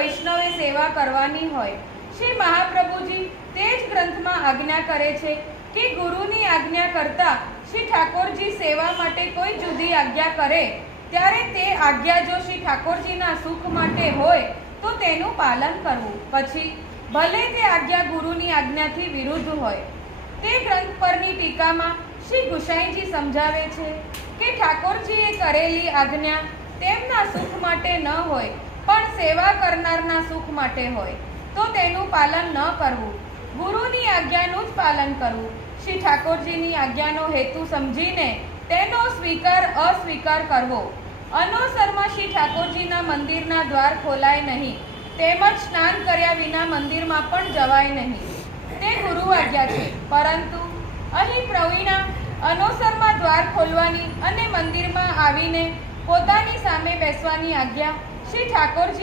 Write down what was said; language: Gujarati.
વૈષ્ણવે સેવા કરવાની હોય। શ્રી મહાપ્રભુજી તે જ ગ્રંથમાં આજ્ઞા કરે છે કે ગુરુની આજ્ઞા કરતા શ્રી ઠાકોરજી સેવા માટે કોઈ જુદી આજ્ઞા કરે ત્યારે તે આજ્ઞા જો શ્રી ઠાકોરજીના સુખ માટે હોય તો તેનું પાલન કરવું, પછી ભલે તે આજ્ઞા ગુરુની આજ્ઞાથી વિરુદ્ધ હોય। તે ગ્રંથ પરની ટીકામાં શ્રી ગુસાઈજી સમજાવે છે કે ઠાકોરજીએ કરેલી આજ્ઞા તેમના સુખ માટે ન હોય પણ સેવા કરનારના સુખ માટે હોય તો તેનું પાલન ન કરવું, ગુરુની આજ્ઞાનું જ પાલન કરવું। શ્રી ઠાકોરજીની આજ્ઞાનો હેતુ સમજીને તેનો સ્વીકાર અસ્વીકાર કરવો। અનોસરમાં શ્રી ઠાકોરજીના મંદિરના દ્વાર ખોલાય નહીં, તેમજ સ્નાન કર્યા વિના મંદિરમાં પણ જવાય નહીં, તે ગુરુ આજ્ઞા છે। પરંતુ અહીં પ્રવીણા અનોસરમાં દ્વાર ખોલવાની અને મંદિરમાં આવીને પોતાની સામે બેસવાની આજ્ઞા શ્રી ઠાકોરજી